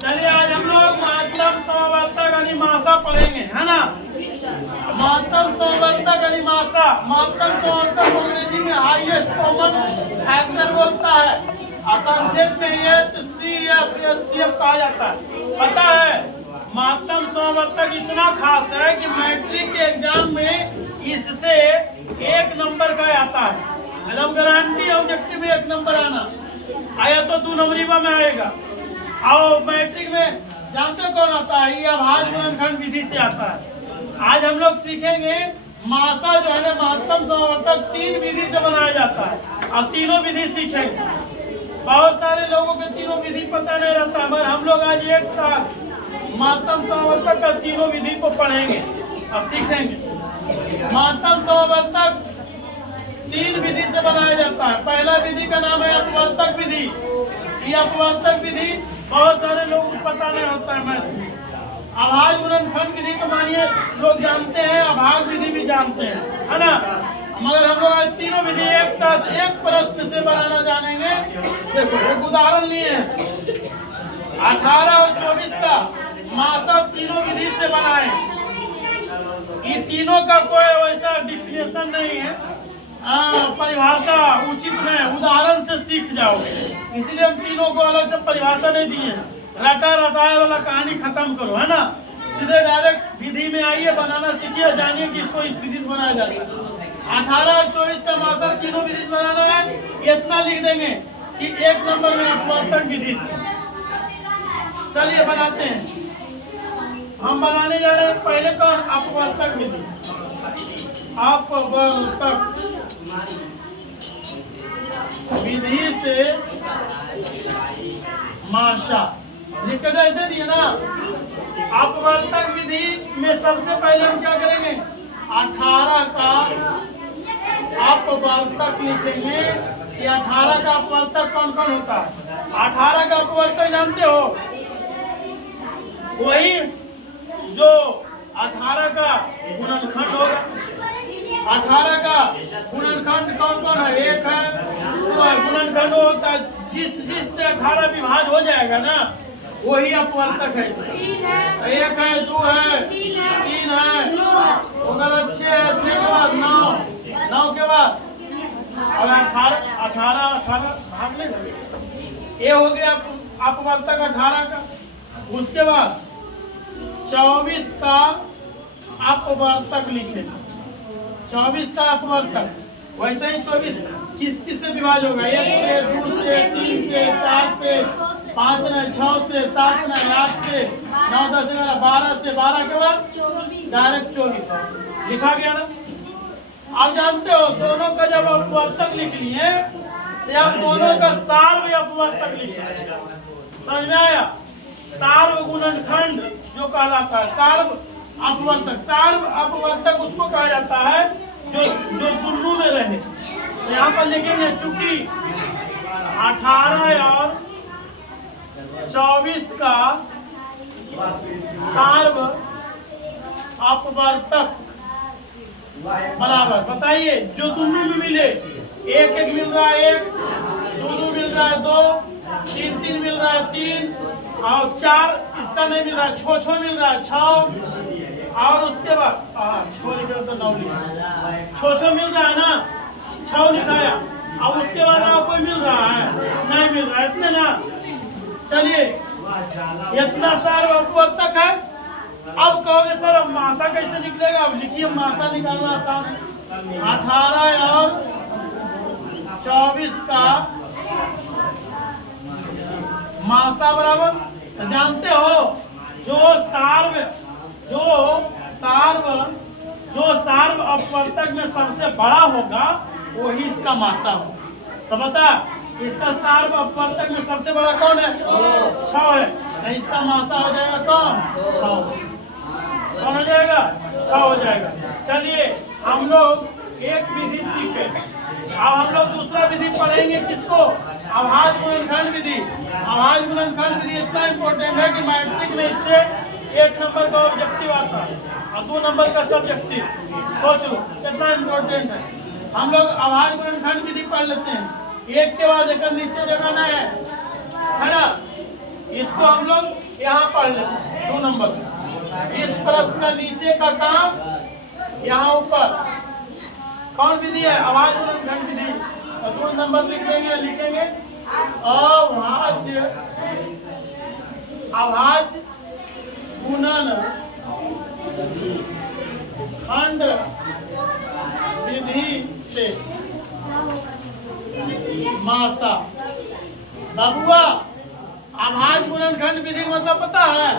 चलिए आज हम लोग मातृ समवर्तक अनिमासा पढ़ेंगे, है ना। मातृ समवर्तक अनिमासा, मातृ समवर्तक अंग्रेजी में हाईएस्ट कॉमन फैक्टर बोलता है। संक्षेप में HCF कहा जाता है। पता है मातृ समवर्तक इतना खास है कि मैट्रिक के एग्जाम में इससे 1 नंबर का आता है। एकदम गारंटी, ऑब्जेक्टिव में 1 नंबर आना, आया तो 2 नंबरी में आएगा। और मैट्रिक में जानते कौन आता है? ये अभाज्य गुणनखंड विधि से आता है। आज हम लोग सीखेंगे मासा जो है ना, महत्तम समवर्तक 3 विधि से बनाया जाता है और तीनों विधि सीखेंगे। बहुत सारे लोगों के तीनों विधि पता नहीं रहता, मगर हम लोग आज एक साथ महत्तम समवर्तक का तीनों विधि को पढ़ेंगे और सीखेंगे। महत्तम समवर्तक 3 विधि से बनाया जाता है। पहला विधि का नाम है अपवर्तक विधि। ये अपवर्तक विधि बहुत सारे लोगों को पता नहीं होता है। मैं अभाज्य गुणनखंड विधि तो मानिए लोग जानते हैं, अभाज्य विधि भी जानते हैं, है ना। मगर हम लोग आज तीनों विधि एक साथ एक प्रश्न से बनाना जानेंगे। देखो एक उदाहरण लिए 18 और 24 का मासा तीनों विधि से बनाए। ये तीनों का कोई वैसा डिफिनेशन नहीं है, परिभाषा उचित नहीं, उदाहरण से सीख जाओगे। इसलिए हम तीनों को अलग से परिभाषा नहीं दिए हैं। रटा रटाए वाला कहानी खत्म करो, है ना। सीधे डायरेक्ट विधि में आइए, बनाना सीखिए, जानिए कि इसको इस विधि से बनाया जाता है। 18 और 24 का मासा तीनों विधि से बनाना है। इतना लिख देंगे कि 1 नंबर में अपवर्तक विधि से। चलिए बनाते हैं। हम बनाने जा रहे हैं पहले कौन? अपवर्तक विधि। अपवर्तक विधि से मासा लिख के दे दिए ना। अपवर्तक विधि में सबसे पहले हम क्या करेंगे? 18 का अपवर्तक लिखेंगे कि 18 का अपवर्तक कौन कौन होता है। 18 का अपवर्तक जानते हो? वही जो 18 का गुणनखंड होगा। 18 का गुणनखंड कौन कौन है? 1 है, 2 है। गुणनखंड होता है जिससे 18 विभाज हो जाएगा ना, वही अपवर्तक है इसका। 1 है, 2 है, 3 है, अगर अच्छे है, अच्छे के बाद 9 के बाद और 18 भाग ले। ये हो गया अपवर्तक 18 का। उसके बाद 24 का अपवर्तक लिखे। 24 का अपवर्तक वैसे ही 24 किस किस से विभाज होगा? 1 से, 2 से, 3 से, 4 से, 5 से, 6 से, 7 से, 8 से, 9, 10, 11, 12 से, 12 के बाद डायरेक्ट 24 लिखा गया ना। आप जानते हो दोनों का जब अपवर्तक लिख लिए तो आप दोनों का सार्व अपवर्तक लिखे। समझ में आया? सार्व गुणनखंड जो कहलाता है सार्व अपवर्तक। सार्व अपवर्तक उसको कहा जाता है जो दोनों में रहे। तो यहाँ पर लिखेंगे चूंकि 18 और 24 का सार्व अपवर्तक बराबर, बताइए जो दोनों में मिले। 1 मिल रहा है 1, 2 मिल रहा है 2, 3 मिल रहा है 3 और 4 इसका नहीं मिल रहा है, 6 मिल रहा है 6 और उसके बाद 6 निकल तो 9 लिखा, 6 मिल रहा है ना, 6 लिखाया। अब उसके बाद आपको मिल रहा है नहीं मिल रहा है, इतने ना। चलिए इतना सारा अपवर्तक है। अब कहोगे सर अब मासा कैसे निकलेगा? अब लिखिए मासा निकालना आसान है। 18 और 24 का मासा बराबर जानते हो जो सार्व अपवर्तक में सबसे बड़ा होगा वही इसका मासा हो। तो बता इसका सार्व अपवर्तक में सबसे बड़ा कौन है? 6 है। तो इसका मासा हो जाएगा कौन? 6। कौन हो जाएगा? 6 हो जाएगा। चलिए हम लोग एक विधि सीखे, अब हम लोग दूसरा विधि पढ़ेंगे। किसको? अभाज्य गुणनखंड विधि। अभाज्य गुणनखंड विधि इतना इम्पोर्टेंट है कि मैट्रिक में इससे 1 नंबर का ऑब्जेक्टिव आता है और 2 नंबर का सब्जेक्टिव। सोच लो कितना इम्पोर्टेंट है। हम लोग अभाज्य गुणनखंड विधि पढ़ लेते हैं। एक के बाद एक नीचे जगाना है ना। इसको हम लोग यहाँ पढ़ लें 2 नंबर। इस प्रश्न का नीचे का काम यहाँ ऊपर कौन विधि है? आवाज गुणनखंड विधि। तो 2 नंबर लिख देंगे, लिखेंगे अभाज्य गुणन खंड विधि से मासा। बबुआ, अभाज्य गुणनखंड विधि का मतलब पता है?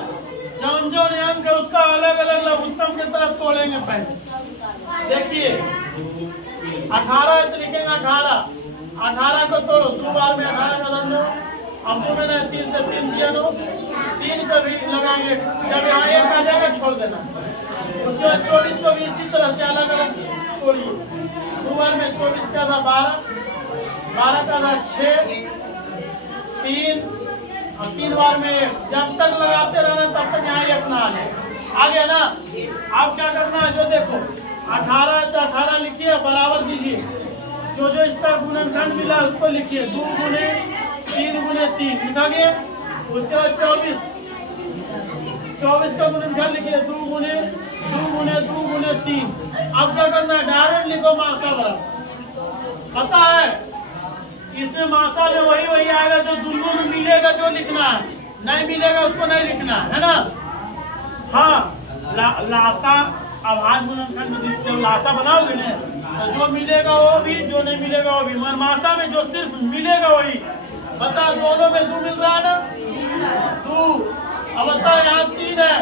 जौन जौन अंक है उसका अलग अलग लघुत्तम की तरफ तोड़ेंगे। पहले देखिए 18 है तो लिखेंगे 18 को तोड़ो, 2 बार में 18 का दम दो। अब 2 में 3 से 3 दिया नो, 3 का भी लगाएंगे। जब यहाँ 1 आ जाएगा छोड़ देना। उसके बाद 24 को भी इसी तरह से अलग अलग तोड़िए। 2 बार में 24 का था 12, 12 का था 6, 3 और 3 बार में 1। जब तक लगाते रहना तब तक यहाँ 1 ना आ गया ना। अब क्या करना है? जो देखो 18 है तो 18 लिखिए, बराबर दीजिए। जो जो इसका गुणनखंड मिला उसको लिखिए। 2 गुने 3 गुने 3 लिखा गया। उसके बाद 24 का गुणनखंड लिखिए। 2 गुने 2 गुने 3। अब क्या करना है? डायरेक्ट लिखो मासा बराबर। पता है इसमें मासा में वही आएगा जो दोनों में मिलेगा, जो लिखना है। नहीं मिलेगा उसको नहीं लिखना है ना। हाँ, लासा अभाज्य गुणनखंड विधि से लासा बनाओगे ना तो जो मिलेगा वो भी, जो नहीं मिलेगा वो भी। मगर मासा में जो सिर्फ मिलेगा वही। बता, दोनों में 2 मिल रहा है ना, 2। अब बता यहाँ 3 है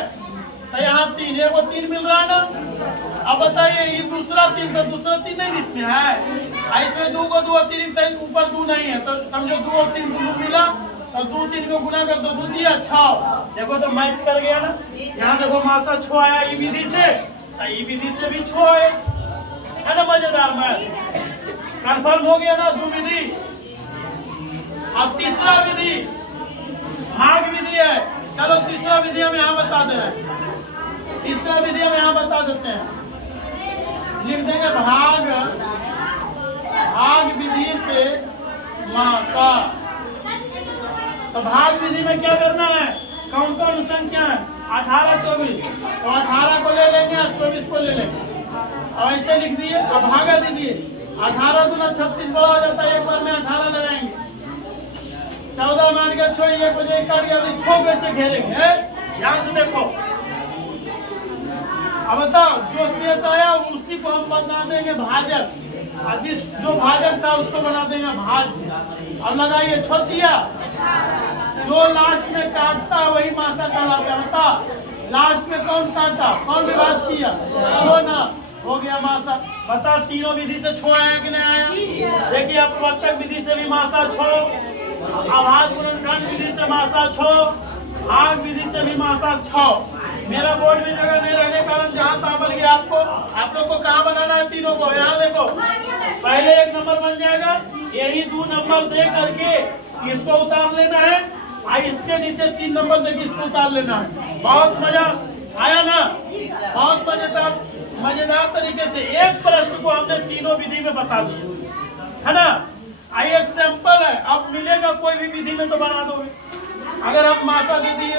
तो यहाँ 3, एक वो 3 मिल रहा है ना। अब बताइए ये दूसरा 3 तो दूसरा 3 नहीं इसमें है। इसमें 2 को 2 अतिरिक्त ऊपर 2 नहीं है तो समझो 2 और 3 2 मिला तो 2 3 को गुना कर दो, 2 दिया 6। देखो तो मैच कर गया ना। यहाँ देखो मासा 6 आया ई विधि से, ई विधि से भी 6 है ना। मजेदार में कंफर्म हो गया ना 2 विधि। अब तीसरा विधि भाग विधि है। चलो तीसरा विधि हम यहाँ बता दे रहे हैं। तीसरा विधि हम यहाँ बता देते हैं। लिख देंगे भाग विधि से मासा। तो भाग विधि में क्या करना है? कौन कौन संख्या है? 18 24। तो 18 को ले लेंगे और 24 को ले लेंगे और ऐसे लिख दिए। अब भागा दीजिए। 18 दूना 36 बड़ा हो जाता है। एक बार में 18 लगाएंगे। 14 मान के छोड़िए, एक बजे काट गया तो 6 कैसे घेरेंगे? ध्यान से देखो। अब बताओ जो शेष आया उसी को हम बना देंगे भाजक, और जो भाजक था उसको बना देंगे भाज्य। अब लगाइए, छोड़ दिया। जो लास्ट में काटता है वही मासा कहलाता है। बता लास्ट में कौन काटा, कौन विभाग किया? छो ना। हो गया मासा। बता तीनों विधि से 6 आया कि नहीं आया? देखिए अपवर्तक विधि से भी मासा 6, अभाज्य गुणनखंड विधि से मासा 6, भाग विधि से भी मासा 6। मेरा बोर्ड में जगह नहीं रहने कारण जहाँ तहाँ बन गया। आप लोग को कहाँ बनाना है? तीनों को। यहाँ देखो, पहले 1 नंबर बन जाएगा, यही 2 नंबर दे करके इसको उतार लेना है, और इसके नीचे 3 नंबर देके इसको उतार लेना है। बहुत मजा आया ना? बहुत मजेदार तरीके से एक प्रश्न को हमने तीनों विधि में बता दिया है ना। आई एक सैंपल है। अब मिलेगा कोई भी विधि में तो बना दोगे। अगर आप मासा दे दिए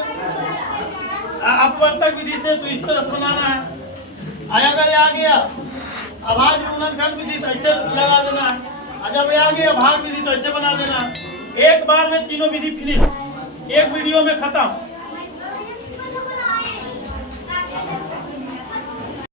अपवर्तक विधि से तो इस तरह से बनाना है। अगर आ गया अभाज्य गुणनखंड विधि तो ऐसे लगा देना है, और जब आ गया भाग विधि तो ऐसे बना देना है। एक बार में तीनों विधि फिनिश, एक वीडियो में खत्म।